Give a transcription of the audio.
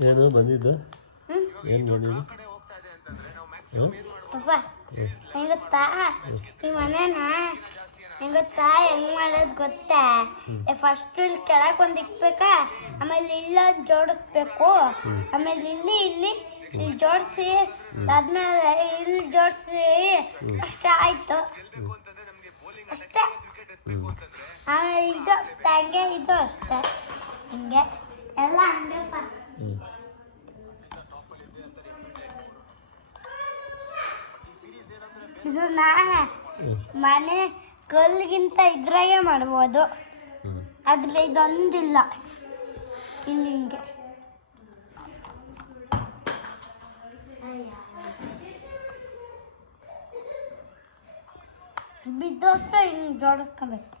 ಏನು ಬಂದಿದ್ದು ಏನು ಬಂದಿದ್ದು ಪಪ್ಪ ಹೆಂಗೊತ್ತಾ ಈ ಮನೇನ ಹೆಂಗೊತ್ತಾ ಹೆಂಗ್ ಮಾಡೋದು ಗೊತ್ತಾ ಫಸ್ಟ್ ಇಲ್ಲಿ ಕೆಳಗೆ ಒಂದು ಇಕ್ಬೇಕಾ ಆಮೇಲೆ ಇಲ್ಲೊಂದು ಜೋಡಿಸ್ಬೇಕು ಆಮೇಲೆ ಇಲ್ಲಿ ಜೋಡಿಸಿ ಆದ್ಮೇಲೆ ಇಲ್ಲಿ ಜೋಡಿಸಿ ಅಷ್ಟೇ ಆಯ್ತು ಅಷ್ಟೇ ಆಮೇಲೆ ಇದು ಅಷ್ಟೇ ಹಂಗೆ ಇದು ಅಷ್ಟೇ ಹಿಂಗೆ ಎಲ್ಲ ಹಂಗೆಪ್ಪ ಇದು ಮನೆ ಕಲ್ಲಿಗಿಂತ ಇದ್ರಾಗೆ ಮಾಡ್ಬೋದು ಆದ್ರೆ ಇದೊಂದಿಲ್ಲ ಹಿಂಗೆ ಬಿದ್ದೋತ್ರ ಹಿಂಗೆ ಜೋಡಿಸ್ಕೊಬೇಕು